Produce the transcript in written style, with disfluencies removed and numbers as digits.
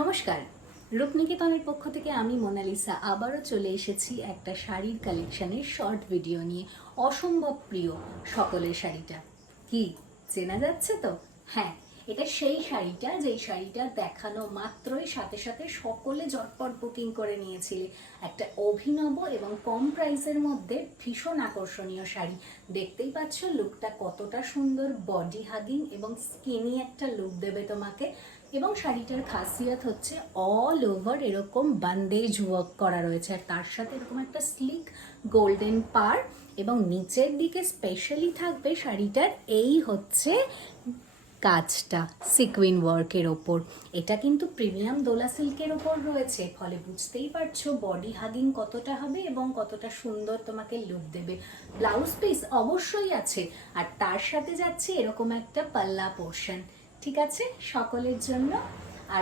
নমস্কার, রূপনিকেতনের পক্ষ থেকে আমি মোনালিসা আবারও চলে এসেছি একটা শাড়ির কালেকশনের শর্ট ভিডিও নিয়ে। অসম্ভব প্রিয় সকলের শাড়িটা কি চেনা যাচ্ছে তো? হ্যাঁ, এটা সেই শাড়িটা যেই শাড়িটা দেখানো মাত্রই সাথে সাথে সকলে ঝটপট বুকিং করে নিয়েছিলে। একটা অভিনব এবং কম প্রাইসের মধ্যে ভীষণ আকর্ষণীয় শাড়ি। দেখতেই পাচ্ছ লুকটা কতটা সুন্দর, বডি হাগিং এবং স্কিনি একটা লুক দেবে তোমাকে। এবং শাড়িটার খাসিয়াত হচ্ছে অল ওভার এরকম বান্দেজ ওয়ার্ক করা রয়েছে, আর তার সাথে এরকম একটা স্লিক গোল্ডেন পার, এবং নিচের দিকে স্পেশালি থাকবে শাড়িটার এই হচ্ছে কাজটা সিকুইন ওয়ার্কের ওপর। এটা কিন্তু প্রিমিয়াম দোলা সিল্কের ওপর রয়েছে, ফলে বুঝতেই পারছো বডি হাগিং কতটা হবে এবং কতটা সুন্দর তোমাকে লুক দেবে। ব্লাউজ পিস অবশ্যই আছে, আর তার সাথে যাচ্ছে এরকম একটা পাল্লা পোর্শন। ঠিক আছে, সকলের জন্য